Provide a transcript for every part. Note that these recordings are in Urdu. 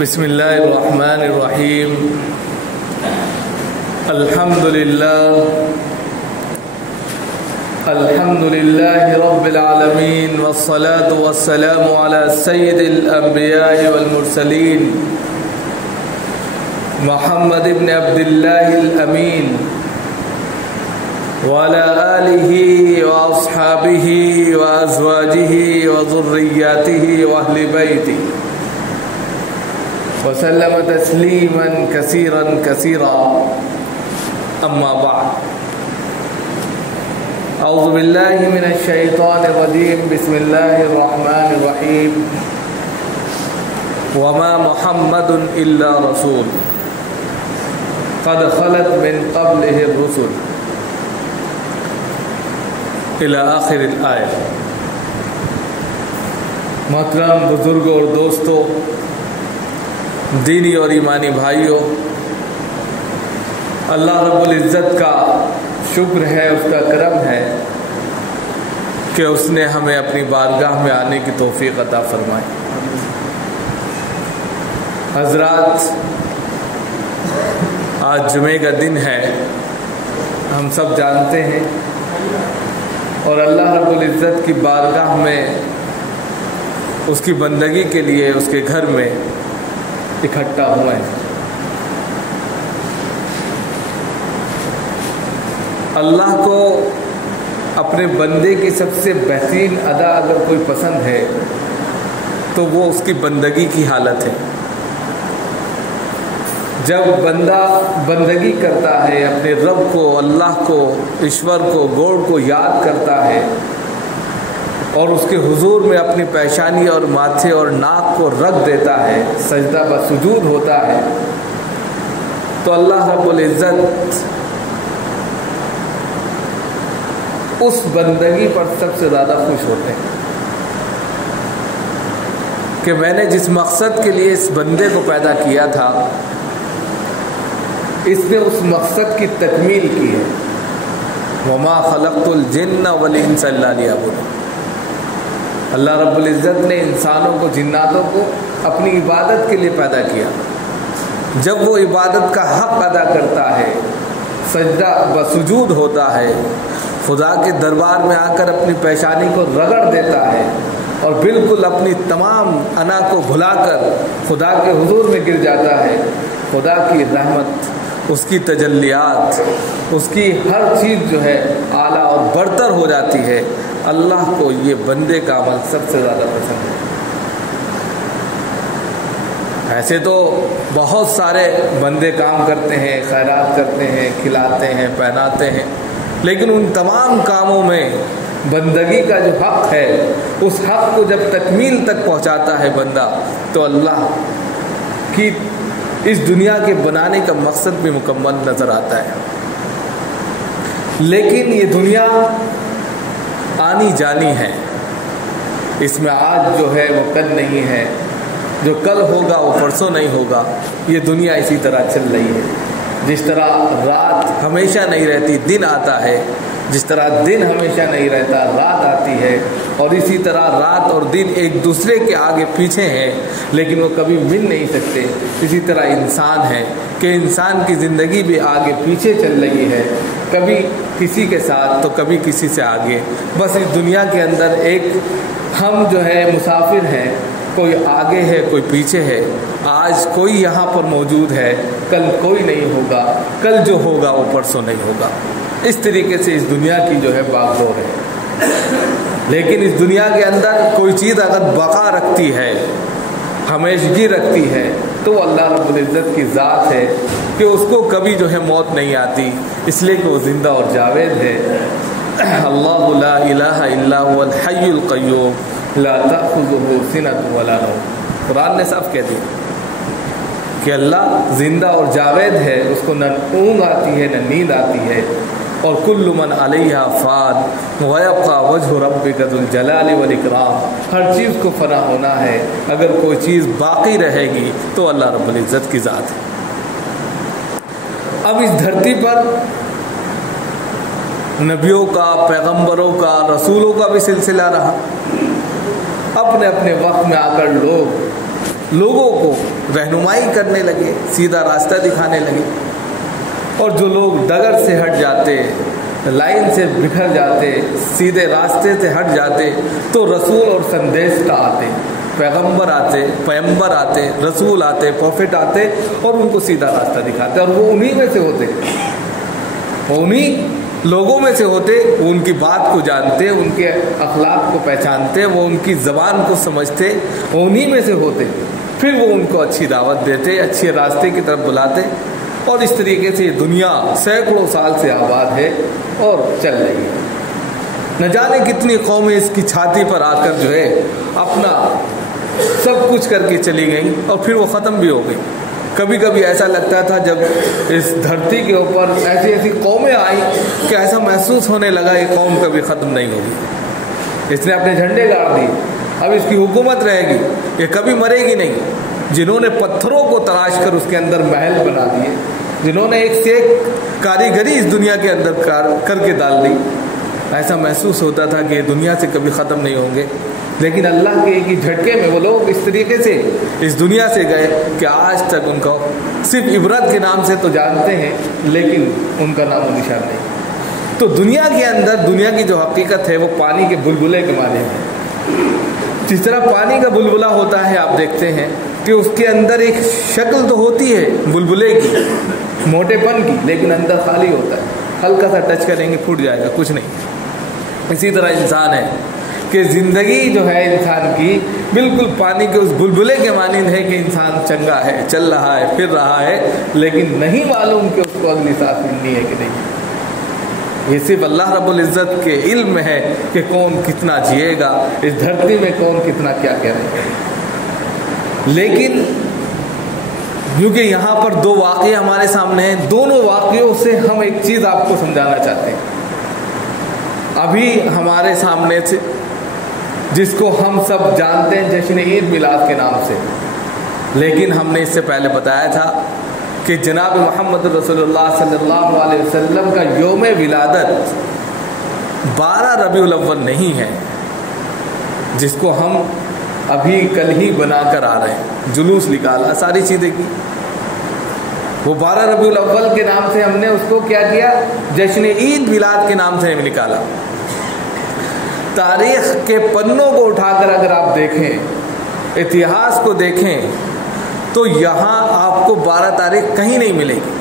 بسم اللہ الرحمن الرحیم الحمد للہ رب العالمین والصلاة والسلام على سید الانبیاء والمرسلین محمد ابن عبد اللہ الامین وعلى آلہ واصحابہ وازواجہ وذریاتہ واہل بیتہ وسلم تسلیما کثیرا کثیرا اما بعد اعوذ باللہ من الشیطان الرجیم بسم اللہ الرحمن الرحیم وما محمد الا رسول قد خلت من قبلہ الرسل الى آخر الآیہ۔ محترم بزرگوں اور دوستوں، دینی اور ایمانی بھائیوں، اللہ رب العزت کا شکر ہے، اس کا کرم ہے کہ اس نے ہمیں اپنی بارگاہ میں آنے کی توفیق عطا فرمائی۔ حضرات، آج جمعے کا دن ہے، ہم سب جانتے ہیں، اور اللہ رب العزت کی بارگاہ میں اس کی بندگی کے لیے اس کے گھر میں اکٹھا ہوئے ہیں۔ اللہ کو اپنے بندے کی سب سے بہترین ادا اگر کوئی پسند ہے تو وہ اس کی بندگی کی حالت ہے۔ جب بندہ بندگی کرتا ہے، اپنے رب کو، اللہ کو، ایشور کو، گوڑ کو یاد کرتا ہے اور اس کے حضور میں اپنی پیشانی اور ماتھے اور ناک کو رکھ دیتا ہے، سجدہ و سجود ہوتا ہے، تو اللہ رب العزت اس بندگی پر سب سے زیادہ خوش ہوتے ہیں کہ میں نے جس مقصد کے لیے اس بندے کو پیدا کیا تھا، اس نے اس مقصد کی تکمیل کی ہے۔ وما خلقت الجن والانس الا لیعبدون۔ اللہ رب العزت نے انسانوں کو، جناتوں کو اپنی عبادت کے لیے پیدا کیا۔ جب وہ عبادت کا حق ادا کرتا ہے، سجدہ و سجود ہوتا ہے، خدا کے دربار میں آ کر اپنی پیشانی کو رگڑ دیتا ہے اور بالکل اپنی تمام انا کو بھلا کر خدا کے حضور میں گر جاتا ہے، خدا کی رحمت، اس کی تجلیات، اس کی ہر چیز جو ہے اعلیٰ اور برتر ہو جاتی ہے۔ اللہ کو یہ بندے کا عمل سب سے زیادہ پسند ہے۔ ایسے تو بہت سارے بندے کام کرتے ہیں، خیرات کرتے ہیں، کھلاتے ہیں، پہناتے ہیں، لیکن ان تمام کاموں میں بندگی کا جو حق ہے، اس حق کو جب تکمیل تک پہنچاتا ہے بندہ، تو اللہ کی اس دنیا کے بنانے کا مقصد بھی مکمل نظر آتا ہے۔ لیکن یہ دنیا آنی جانی ہے، اس میں آج جو ہے وہ کل نہیں ہے، جو کل ہوگا وہ پرسوں نہیں ہوگا۔ یہ دنیا اسی طرح چل رہی ہے، جس طرح رات ہمیشہ نہیں رہتی، دن آتا ہے، جس طرح دن ہمیشہ نہیں رہتا، رات آتی ہے، اور اسی طرح رات اور دن ایک دوسرے کے آگے پیچھے ہیں لیکن وہ کبھی مل نہیں سکتے۔ اسی طرح انسان ہے کہ انسان کی زندگی بھی آگے پیچھے چل رہی ہے، کبھی کسی کے ساتھ تو کبھی کسی سے آگے۔ بس اس دنیا کے اندر ایک ہم جو ہے مسافر ہیں، کوئی آگے ہے، کوئی پیچھے ہے۔ آج کوئی یہاں پر موجود ہے، کل کوئی نہیں ہوگا، کل جو ہوگا وہ پرسوں نہیں ہوگا۔ اس طریقے سے اس دنیا کی جو ہے باغ دور ہے۔ لیکن اس دنیا کے اندر کوئی چیز اگر بقا رکھتی ہے، ہمیشگی رکھتی ہے، تو اللہ رب العزت کی ذات ہے کہ اس کو کبھی جو ہے موت نہیں آتی، اس لیے کہ وہ زندہ اور جاوید ہے۔ اللہ لا الہ الا هو الحی القیوم لا تأخذہ سنۃ ولا نوم۔ قرآن نے صاف کہہ دیا کہ اللہ زندہ اور جاوید ہے، اس کو نہ اونگ آتی ہے نہ نیند آتی ہے، اور کل من علیہا فان ویبقى وجہ ربک ذو الجلال والاکرام۔ ہر چیز کو فنا ہونا ہے، اگر کوئی چیز باقی رہے گی تو اللہ رب العزت کی ذات ہے۔ اب اس دھرتی پر نبیوں کا، پیغمبروں کا، رسولوں کا بھی سلسلہ رہا۔ اپنے اپنے وقت میں آ کر لوگ لوگوں کو رہنمائی کرنے لگے، سیدھا راستہ دکھانے لگے، اور جو لوگ ڈگر سے ہٹ جاتے، لائن سے بکھر جاتے، سیدھے راستے سے ہٹ جاتے، تو رسول اور سندیش آتے، پیغمبر آتے، رسول آتے، پروفٹ آتے، اور ان کو سیدھا راستہ دکھاتے، اور وہ انہی میں سے ہوتے، وہ انہی لوگوں میں سے ہوتے، وہ ان کی بات کو جانتے، ان کے اخلاق کو پہچانتے، وہ ان کی زبان کو سمجھتے، وہ انہی میں سے ہوتے، پھر وہ ان کو اچھی دعوت دیتے، اچھے راستے کی طرف بلاتے، اور اس طریقے سے دنیا سینکڑوں سال سے آباد ہے اور چل رہی ہے۔ نہ جانے کتنی قومیں اس کی چھاتی پر آ کر جو ہے اپنا سب کچھ کر کے چلی گئیں، اور پھر وہ ختم بھی ہو گئی۔ کبھی کبھی ایسا لگتا تھا جب اس دھرتی کے اوپر ایسی ایسی قومیں آئیں کہ ایسا محسوس ہونے لگا یہ قوم کبھی ختم نہیں ہوگی، اس نے اپنے جھنڈے گاڑ دیے، اب اس کی حکومت رہے گی، یہ کبھی مرے گی نہیں۔ جنہوں نے پتھروں کو تراش کر اس کے اندر محل بنا دیے، جنہوں نے ایک سے ایک کاریگری اس دنیا کے اندر کر کے ڈال دی، ایسا محسوس ہوتا تھا کہ یہ دنیا سے کبھی ختم نہیں ہوں گے، لیکن اللہ کے ایک ہی جھٹکے میں وہ لوگ اس طریقے سے اس دنیا سے گئے کہ آج تک ان کو صرف عبرت کے نام سے تو جانتے ہیں، لیکن ان کا نام و نشان نہیں۔ تو دنیا کے اندر دنیا کی جو حقیقت ہے وہ پانی کے بلبلے کے معنی ہے۔ جس طرح پانی کا بلبلا ہوتا ہے، آپ دیکھتے ہیں کہ اس کے اندر ایک شکل تو ہوتی ہے بلبلے کی، موٹے پن کی، لیکن اندر خالی ہوتا ہے، ہلکا سا ٹچ کریں گے پھوٹ جائے گا، کچھ نہیں۔ اسی طرح انسان ہے کہ زندگی جو ہے انسان کی بالکل پانی کے اس بلبلے کے مانند ہے کہ انسان چنگا ہے، چل رہا ہے، پھر رہا ہے، لیکن نہیں معلوم کہ اس کو اگلی سانس ملنی ہے کہ نہیں۔ یہ صرف اللہ رب العزت کے علم میں ہے کہ کون کتنا جیے گا، اس دھرتی میں کون کتنا کیا کرے گا۔ لیکن کیونکہ یہاں پر دو واقعے ہمارے سامنے ہیں، دونوں واقعوں سے ہم ایک چیز آپ کو سمجھانا چاہتے ہیں۔ ابھی ہمارے سامنے سے جس کو ہم سب جانتے ہیں جشن عید میلاد کے نام سے، لیکن ہم نے اس سے پہلے بتایا تھا کہ جناب محمد رسول اللہ صلی اللہ علیہ وسلم کا یوم ولادت 12 ربیع الاول نہیں ہے، جس کو ہم ابھی کل ہی بنا کر آ رہے ہیں، جلوس نکالا، ساری چیزیں کی۔ وہ 12 ربیع الاول کے نام سے ہم نے اس کو کیا کیا، جشن عید میلاد کے نام سے نکالا۔ تاریخ کے پنوں کو اٹھا کر اگر آپ دیکھیں، اتہاس کو دیکھیں، تو یہاں آپ کو 12 تاریخ کہیں نہیں ملے گی۔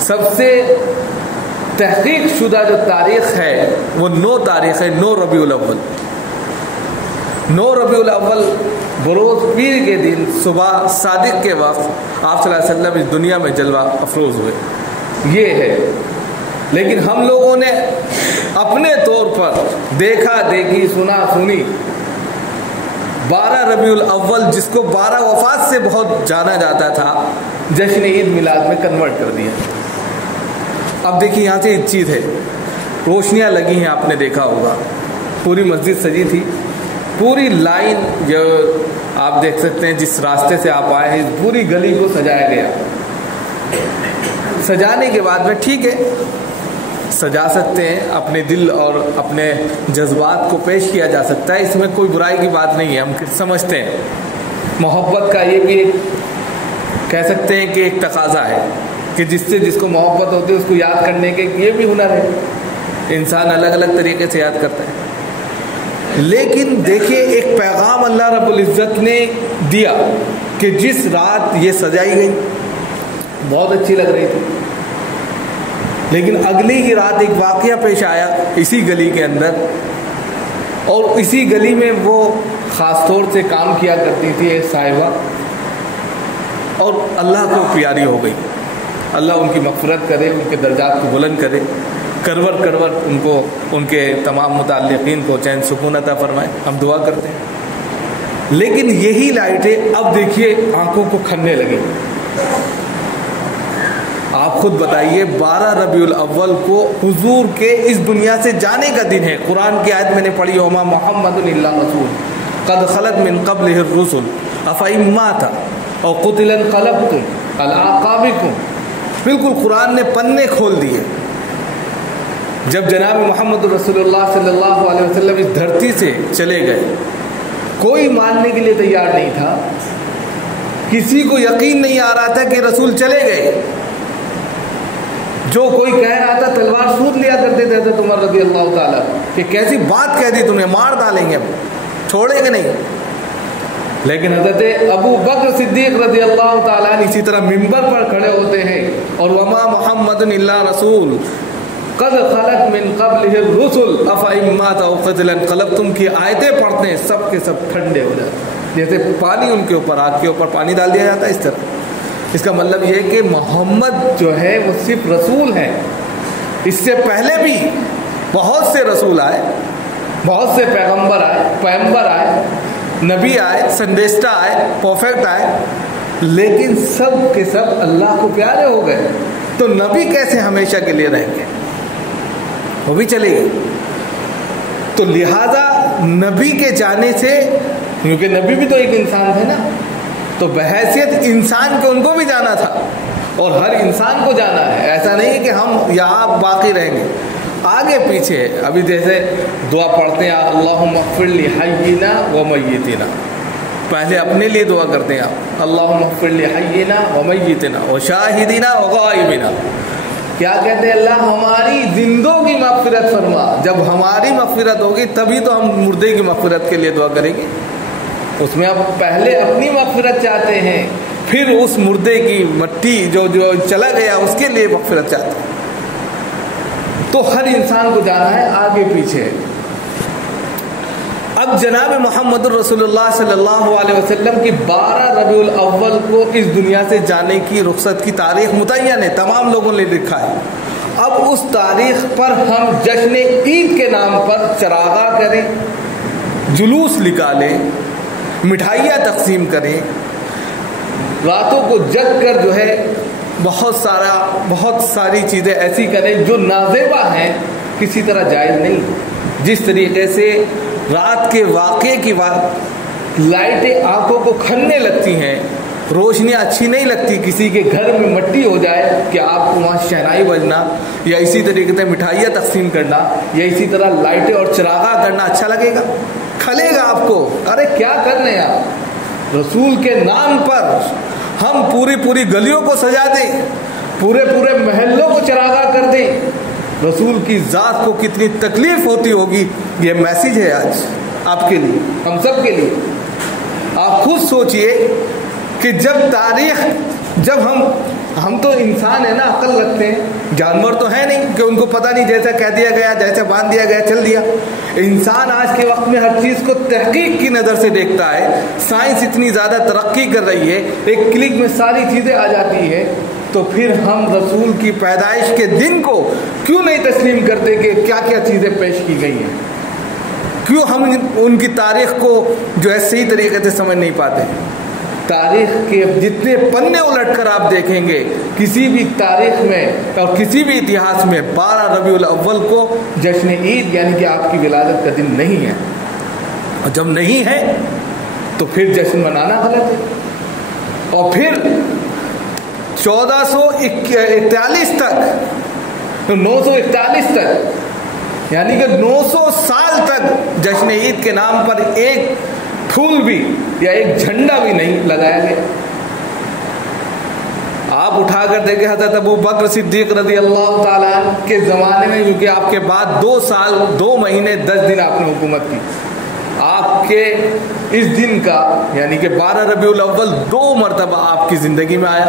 سب سے تحقیق شدہ جو تاریخ ہے وہ 9 تاریخ ہے، 9 ربیع الاول۔ 9 ربیع الاول بروز پیر کے دن صبح صادق کے وقت آپ صلی اللہ علیہ وسلم اس دنیا میں جلوہ افروز ہوئے، یہ ہے۔ لیکن ہم لوگوں نے اپنے طور پر دیکھا دیکھی، سنا سنی، 12 ربیع الاول جس کو 12 وفات سے بہت جانا جاتا تھا، جشن عید میلاد میں کنورٹ کر دیا۔ اب دیکھیے یہاں سے ایک چیز ہے، روشنیاں لگی ہیں، آپ نے دیکھا ہوگا، پوری مسجد سجی تھی، پوری لائن جو آپ دیکھ سکتے ہیں جس راستے سے آپ آئے ہیں، پوری گلی کو سجایا گیا۔ سجانے کے بعد میں ٹھیک ہے، سجا سکتے ہیں، اپنے دل اور اپنے جذبات کو پیش کیا جا سکتا ہے، اس میں کوئی برائی کی بات نہیں ہے، ہم سمجھتے ہیں۔ محبت کا یہ بھی کہہ سکتے ہیں کہ ایک تقاضا ہے کہ جس سے جس کو محبت ہوتی ہے اس کو یاد کرنے کے یہ بھی ہنر ہے، انسان الگ الگ طریقے سے یاد کرتا ہے۔ لیکن دیکھیے ایک پیغام اللہ رب العزت نے دیا کہ جس رات یہ سجائی گئی بہت اچھی لگ رہی تھی، لیکن اگلی ہی رات ایک واقعہ پیش آیا اسی گلی کے اندر، اور اسی گلی میں وہ خاص طور سے کام کیا کرتی تھی ایک صاحبہ، اور اللہ کو پیاری ہو گئی۔ اللہ ان کی مغفرت کرے، ان کے درجات کو بلند کرے، کرور کرور ان کو، ان کے تمام متعلقین کو چین سکون عطا فرمائے، ہم دعا کرتے ہیں۔ لیکن یہی لائٹیں اب دیکھیے آنکھوں کو کھننے لگی۔ آپ خود بتائیے، 12 ربیع الاول کو حضور کے اس دنیا سے جانے کا دن ہے۔ قرآن کی آیت میں نے پڑھی، وما محمد الا رسول قد خلت من قبلہ الرسل افإن مات او قتل انقلبتم علی اعقابکم۔ بالکل قرآن نے پنے کھول دیے۔ جب جناب محمد رسول اللہ صلی اللہ علیہ وسلم اس دھرتی سے چلے گئے کوئی ماننے کے لیے تیار نہیں تھا، کسی کو یقین نہیں آ رہا تھا کہ رسول چلے گئے. جو کوئی کہہ رہا تھا تلوار سوت لیا کرتے تھے حضرت عمر رضی اللہ تعالیٰ کہ کیسی بات کہہ دی تم نے، مار ڈالیں گے، اب چھوڑیں گے نہیں. لیکن حضرت ابو بکر صدیق رضی اللہ تعالیٰ اسی طرح ممبر پر کھڑے ہوتے ہیں اور وما محمد الا رسول قد خلت من قبلہ الرسل افإن مات أو قتل انقلبتم کی آیتیں پڑھتے ہیں، سب کے سب ٹھنڈے ہو جاتے ہیں، جیسے پانی ان کے اوپر، آگ کے اوپر پانی ڈال دیا جاتا ہے، اس طرح. اس کا مطلب یہ ہے کہ محمد جو ہے وہ صرف رسول ہیں. اس سے پہلے بھی بہت سے رسول آئے، بہت سے پیغمبر آئے، نبی آئے، سندیشتہ آئے، پروفیٹ آئے، لیکن سب کے سب اللہ کو پیارے ہو گئے. تو نبی کیسے ہمیشہ کے لیے رہیں گے؟ وہ بھی چلے گئے. تو لہذا نبی کے جانے سے، کیونکہ نبی بھی تو ایک انسان تھے نا، تو بحیثیت انسان کے ان کو بھی جانا تھا اور ہر انسان کو جانا ہے. ایسا نہیں ہے کہ ہم یہاں باقی رہیں گے، آگے پیچھے. ابھی جیسے دعا پڑھتے ہیں اللہم اغفر لحینا و میتنا، پہلے اپنے لیے دعا کرتے ہیں آپ اللہم اغفر لحینا و میتنا و شاہدنا و غائبنا. کیا کہتے ہیں؟ اللہ ہماری زندوں کی مغفرت فرما. جب ہماری مغفرت ہوگی تبھی تو ہم مردے کی مغفرت کے لیے دعا کریں گے. اس میں اب پہلے اپنی مغفرت چاہتے ہیں، پھر اس مردے کی مٹی جو چلا گیا اس کے لیے مغفرت چاہتے ہیں. تو ہر انسان کو جانا ہے آگے پیچھے. اب جناب محمد الرسول اللہ صلی اللہ علیہ وسلم کی 12 ربیع الاول کو اس دنیا سے جانے کی رخصت کی تاریخ متعین ہے، تمام لوگوں نے لکھا ہے. اب اس تاریخ پر ہم جشن عید کے نام پر چراغاں کریں، جلوس نکالیں، مٹھائیاں تقسیم کریں، راتوں کو جگ کر جو ہے بہت ساری چیزیں ایسی کریں جو نازیبا ہیں، کسی طرح جائز نہیں. جس طریقے سے رات کے واقعے کی لائٹیں آنکھوں کو کھلنے لگتی ہیں، روشنیاں اچھی نہیں لگتی. کسی کے گھر میں مٹی ہو جائے کہ آپ کو وہاں شہنائی بجنا یا اسی طریقے سے مٹھائیاں تقسیم کرنا یا اسی طرح لائٹیں اور چراغاں کرنا اچھا لگے گا؟ کھلے گا آپ کو. ارے کیا کر رہے ہیں آپ؟ رسول کے نام پر ہم پوری گلیوں کو سجا دیں، پورے محلوں کو چراغاں کر دیں. رسول کی ذات کو کتنی تکلیف ہوتی ہوگی. یہ میسیج ہے آج آپ کے لیے، ہم سب کے لیے. آپ خود سوچئے کہ جب ہم تو انسان ہیں نا، عقل رکھتے ہیں، جانور تو ہے نہیں کہ ان کو پتہ نہیں، جیسا کہہ دیا گیا، جیسے باندھ دیا گیا چل دیا. انسان آج کے وقت میں ہر چیز کو تحقیق کی نظر سے دیکھتا ہے. سائنس اتنی زیادہ ترقی کر رہی ہے، ایک کلک میں ساری چیزیں آ جاتی ہے. تو پھر ہم رسول کی پیدائش کے دن کو کیوں نہیں تسلیم کرتے کہ کیا کیا چیزیں پیش کی گئی ہیں؟ کیوں ہم ان کی تاریخ کو جو ہے صحیح طریقے سے سمجھ نہیں پاتے؟ تاریخ کے جتنے پنے الٹ کر آپ دیکھیں گے، کسی بھی تاریخ میں اور کسی بھی اتہاس میں 12 ربیع الاول کو جشن عید یعنی کہ آپ کی ولادت کا دن نہیں ہے. اور جب نہیں ہے تو پھر جشن منانا غلط ہے. اور پھر 1441 تک 941 تک یعنی کہ 900 سال تک جشن عید کے نام پر ایک پھول بھی یا ایک جھنڈا بھی نہیں لگایا گیا. آپ اٹھا کر دیکھیں حضرت ابو بکر صدیق رضی اللہ تعالیٰ کے زمانے میں، کیونکہ آپ کے بعد 2 سال 2 مہینے 10 دن آپ نے حکومت کی، آپ کے اس دن کا یعنی کہ 12 ربیع الاول 2 مرتبہ آپ کی زندگی میں آیا.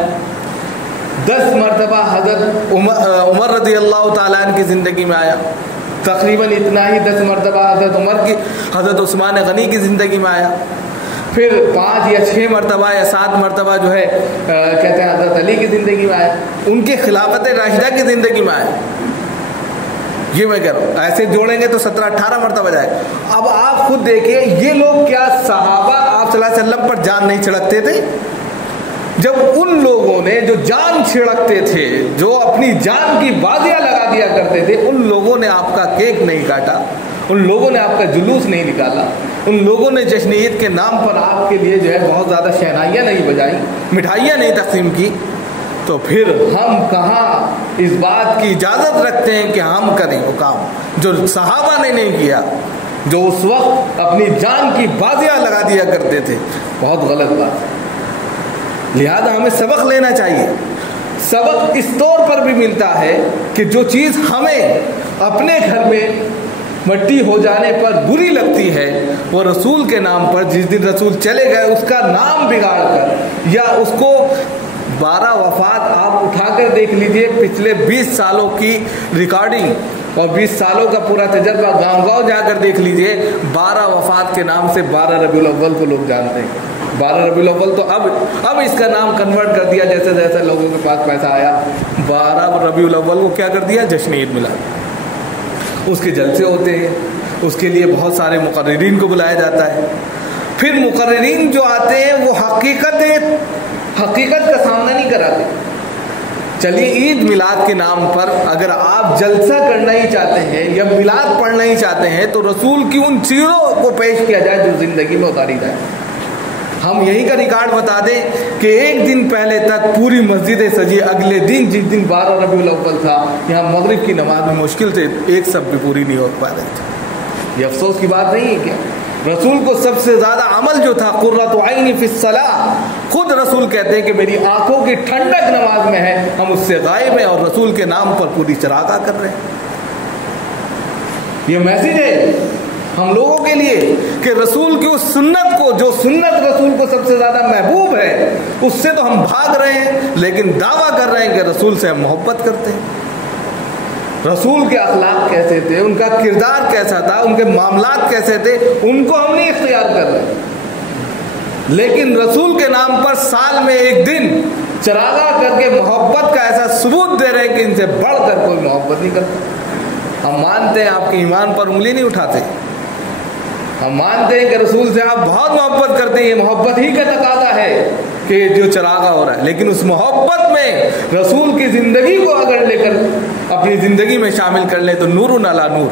10 مرتبہ حضرت عمر رضی اللہ تعالیٰ عنہ کی زندگی میں آیا. تقریباً اتنا ہی 10 مرتبہ حضرت عمر کی، حضرت عثمان غنی کی زندگی میں آیا. پھر 5 یا 6 مرتبہ یا 7 مرتبہ جو ہے کہتے ہیں حضرت علی کی زندگی میں آیا. ان کے خلافت راشدہ کی زندگی میں آیا. یہ میں کہہ رہا ہوں، ایسے جوڑیں گے تو 17-18 مرتبہ جائے. اب آپ خود دیکھیں، یہ لوگ کیا صحابہ آپ صلی اللہ علیہ وسلم پر جان نہیں چھڑکتے تھے؟ جب ان لوگوں نے جو جان چھڑکتے تھے، جو اپنی جان کی بازیاں لگا دیا کرتے تھے، ان لوگوں نے آپ کا کیک نہیں کاٹا، ان لوگوں نے آپ کا جلوس نہیں نکالا، ان لوگوں نے جشن عید کے نام پر آپ کے لیے جو ہے بہت زیادہ شہنائیاں نہیں بجائیں، مٹھائیاں نہیں تقسیم کی. تو پھر ہم کہاں اس بات کی اجازت رکھتے ہیں کہ ہم کریں وہ کام جو صحابہ نے نہیں کیا؟ جو اس وقت اپنی جان کی بازیاں لگا دیا کرتے تھے، بہت غلط بات ہے۔ لہذا ہمیں سبق لینا چاہیے۔ سبق اس طور پر بھی ملتا ہے کہ جو چیز ہمیں اپنے گھر میں مٹی ہو جانے پر بری لگتی ہے، وہ رسول کے نام پر جس دن رسول چلے گئے اس کا نام بگاڑ کر یا اس کو 12 وفات آپ اٹھا کر دیکھ لیجئے، پچھلے 20 سالوں کی ریکارڈنگ اور 20 سالوں کا پورا تجربہ گاؤں گاؤں جا کر دیکھ لیجئے، 12 وفات کے نام سے 12 ربیع الاول کو لوگ جانتے ہیں۔ 12 ربیع الاول تو اب اس کا نام کنورٹ کر دیا، جیسے جیسے لوگوں کے پاس پیسہ آیا 12 ربیع الاول کو کیا کر دیا، جشن عید میلاد۔ اس کے جلسے ہوتے ہیں، اس کے لیے بہت سارے مقررین کو بلایا جاتا ہے۔ پھر مقررین جو آتے ہیں وہ حقیقت کا سامنا نہیں کراتے۔ چلیے عید میلاد کے نام پر اگر آپ جلسہ کرنا ہی چاہتے ہیں یا میلاد پڑھنا ہی چاہتے ہیں تو رسول کی ان چیزوں کو پیش کیا جائے جو زندگی میں اتاری جائے۔ ہم یہی کا ریکارڈ بتا دیں کہ ایک دن پہلے تک پوری مسجدیں سجی، اگلے دن جس دن 12 ربیع الاول تھا یہاں مغرب کی نماز میں مشکل سے ایک صف بھی پوری نہیں ہو پا رہی تھی۔ یہ افسوس کی بات نہیں ہے کیا؟ رسول کو سب سے زیادہ عمل جو تھا قرۃ عینی فی الصلاۃ، خود رسول کہتے ہیں کہ میری آنکھوں کی ٹھنڈک نماز میں ہے، ہم اس سے غائب ہیں اور رسول کے نام پر پوری چراغاں کر رہے ہیں۔ یہ میسج ہے ہم لوگوں کے لیے کہ رسول کی اس سنت کو، جو سنت رسول کو سب سے زیادہ محبوب ہے، اس سے تو ہم بھاگ رہے ہیں، لیکن دعویٰ کر رہے ہیں کہ رسول سے ہم محبت کرتے ہیں۔ رسول کے اخلاق کیسے تھے، ان کا کردار کیسا تھا، ان کے معاملات کیسے تھے، ان کو ہم نہیں اختیار کر رہے، لیکن رسول کے نام پر سال میں ایک دن چراغاں کر کے محبت کا ایسا ثبوت دے رہے ہیں کہ ان سے بڑھ کر کوئی محبت نہیں کرتا۔ ہم مانتے ہیں آپ کے ایمان پر انگلی نہیں اٹھاتے، ہم مانتے ہیں کہ رسول سے آپ بہت محبت کرتے ہیں، یہ محبت ہی کا تقاضا ہے کہ جو چراغاں ہو رہا ہے، لیکن اس محبت میں رسول کی زندگی کو اگر لے کر اپنی زندگی میں شامل کر لیں تو نور علی نور،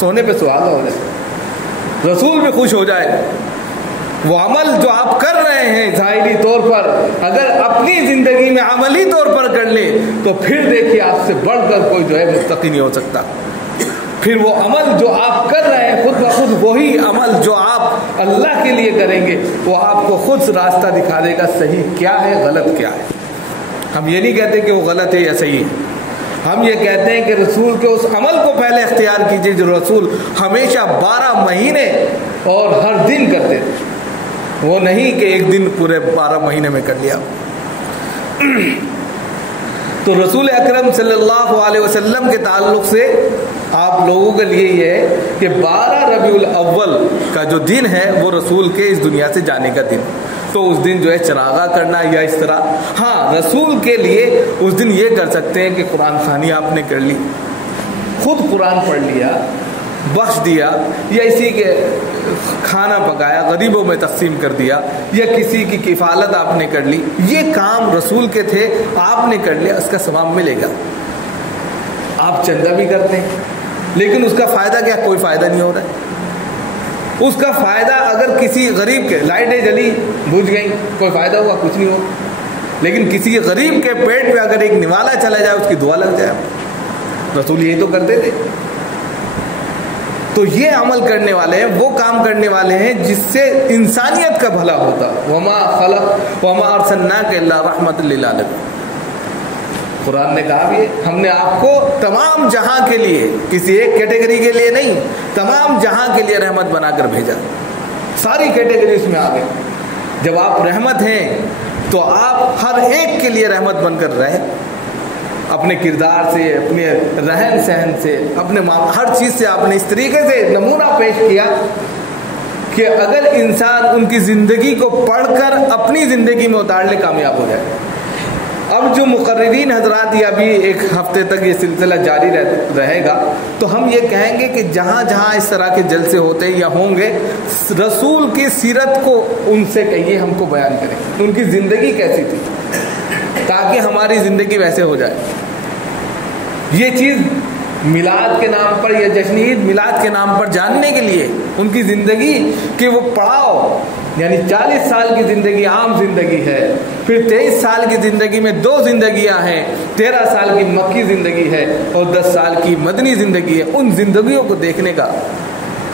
سونے پہ سہاگا ہو جائے، رسول بھی خوش ہو جائے۔ وہ عمل جو آپ کر رہے ہیں ظاہری طور پر اگر اپنی زندگی میں عملی طور پر کر لیں تو پھر دیکھیے آپ سے بڑھ کر کوئی جو ہے متقی نہیں ہو سکتا۔ پھر وہ عمل جو آپ کر رہے ہیں خود بخود وہی عمل جو آپ اللہ کے لیے کریں گے وہ آپ کو خود راستہ دکھا دے گا صحیح کیا ہے غلط کیا ہے۔ ہم یہ نہیں کہتے کہ وہ غلط ہے یا صحیح ہے، ہم یہ کہتے ہیں کہ رسول کے اس عمل کو پہلے اختیار کیجئے جو رسول ہمیشہ 12 مہینے اور ہر دن کرتے تھے، وہ نہیں کہ ایک دن پورے 12 مہینے میں کر لیا۔ تو رسول اکرم صلی اللہ علیہ وسلم کے تعلق سے آپ لوگوں کے لیے یہ ہے کہ 12 ربیع الاول کا جو دن ہے وہ رسول کے اس دنیا سے جانے کا دن، تو اس دن جو ہے چراغاں کرنا یا اس طرح، ہاں رسول کے لیے اس دن یہ کر سکتے ہیں کہ قرآن خوانی آپ نے کر لی، خود قرآن پڑھ لیا، بخش دیا، یا اسی کے کھانا پکایا غریبوں میں تقسیم کر دیا، یا کسی کی کفالت آپ نے کر لی، یہ کام رسول کے تھے آپ نے کر لیا، اس کا ثواب ملے گا۔ آپ چندہ بھی کرتے ہیں لیکن اس کا فائدہ کیا؟ کوئی فائدہ نہیں ہو رہا ہے۔ اس کا فائدہ اگر کسی غریب کے لائٹیں جلی بجھ گئیں کوئی فائدہ ہوا؟ کچھ نہیں ہوا، لیکن کسی غریب کے پیٹ میں اگر ایک نوالا چلا جائے اس کی دعا لگ جائے، رسول یہی تو کرتے تھے۔ تو یہ عمل کرنے والے ہیں، وہ کام کرنے والے ہیں جس سے انسانیت کا بھلا ہوتا۔ وما خلق وما ارسلناک الا رحمۃ للعالمین، قرآن نے کہا بھی ہم نے آپ کو تمام جہاں کے لیے، کسی ایک کیٹیگری کے لیے نہیں، تمام جہاں کے لیے رحمت بنا کر بھیجا، ساری کیٹیگری اس میں آ گئی۔ جب آپ رحمت ہیں تو آپ ہر ایک کے لیے رحمت بن کر رہے، اپنے کردار سے، اپنے رہن سہن سے، اپنے ہر چیز سے آپ نے اس طریقے سے نمونہ پیش کیا کہ اگر انسان ان کی زندگی کو پڑھ کر اپنی زندگی میں اتار لے کامیاب ہو جائے۔ اب جو مقررین حضرات یا بھی ایک ہفتے تک یہ سلسلہ جاری رہے گا تو ہم یہ کہیں گے کہ جہاں جہاں اس طرح کے جلسے ہوتے یا ہوں گے رسول کی سیرت کو ان سے کہیے ہم کو بیان کریں، ان کی زندگی کیسی تھی تاکہ ہماری زندگی ویسے ہو جائے۔ یہ چیز میلاد کے نام پر یا جشن عید میلاد کے نام پر جاننے کے لیے ان کی زندگی کہ وہ پڑاؤ، یعنی 40 سال کی زندگی عام زندگی ہے، پھر 23 سال کی زندگی میں 2 زندگیاں ہیں، 13 سال کی مکی زندگی ہے اور 10 سال کی مدنی زندگی ہے، ان زندگیوں کو دیکھنے کا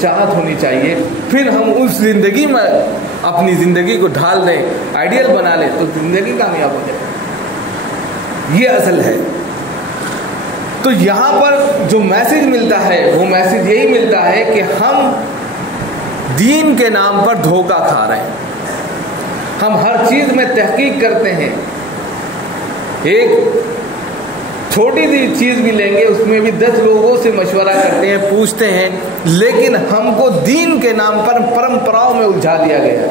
چاہت ہونی چاہیے، پھر ہم اس زندگی میں اپنی زندگی کو ڈھال دیں، آئیڈیل بنا لیں تو زندگی کامیاب ہو جائے۔ یہ اصل ہے۔ تو یہاں پر جو میسج ملتا ہے وہ میسج یہی ملتا ہے کہ ہم دین کے نام پر دھوکہ کھا رہے ہیں، ہم ہر چیز میں تحقیق کرتے ہیں، ایک چھوٹی سی چیز بھی لیں گے اس میں بھی 10 لوگوں سے مشورہ کرتے ہیں، پوچھتے ہیں، لیکن ہم کو دین کے نام پر پرمپراؤں میں الجھا دیا گیا ہے۔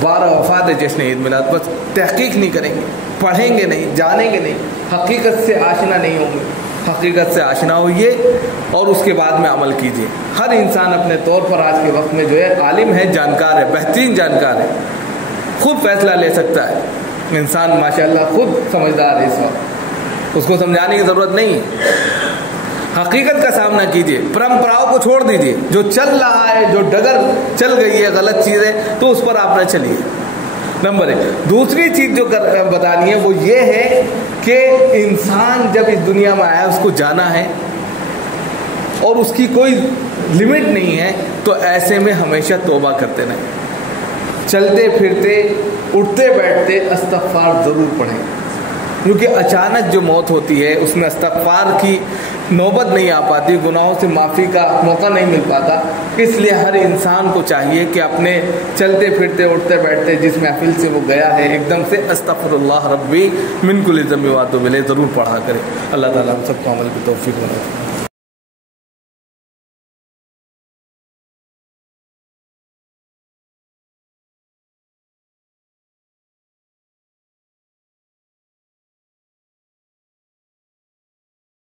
12 وفات ہے جشن عید میلاد، بس تحقیق نہیں کریں گے، پڑھیں گے نہیں، جانیں گے نہیں، حقیقت سے آشنا نہیں ہوں گے۔ حقیقت سے آشنا ہوئیے اور اس کے بعد میں عمل کیجیے۔ ہر انسان اپنے طور پر آج کے وقت میں جو ہے عالم ہے، جانکار ہے، بہترین جانکار ہے، خود فیصلہ لے سکتا ہے۔ انسان ماشاءاللہ خود سمجھدار ہے، اس وقت اس کو سمجھانے کی ضرورت نہیں ہے۔ حقیقت کا سامنا کیجیے، پرمپراؤں کو چھوڑ دیجیے، جو چل رہا ہے، جو ڈگر چل گئی ہے، غلط چیز ہے تو اس پر آپ نہ چلیے۔ نمبر 1۔ دوسری چیز جو بتانی ہے وہ یہ ہے کہ انسان جب اس دنیا میں آیا اس کو جانا ہے اور اس کی کوئی لمٹ نہیں ہے، تو ایسے میں ہمیشہ توبہ کرتے رہیں، چلتے پھرتے اٹھتے بیٹھتے استغفار ضرور پڑھیں، کیونکہ اچانک جو موت ہوتی ہے اس میں استغفار کی نوبت نہیں آ پاتی، گناہوں سے معافی کا موقع نہیں مل پاتا۔ اس لیے ہر انسان کو چاہیے کہ اپنے چلتے پھرتے اٹھتے بیٹھتے جس محفل سے وہ گیا ہے ایک دم سے استغفر اللہ ربی من کل ذنب واتوب الیہ ضرور پڑھا کرے۔ اللہ تعالیٰ ہم سب کو عمل کی توفیق بنائے۔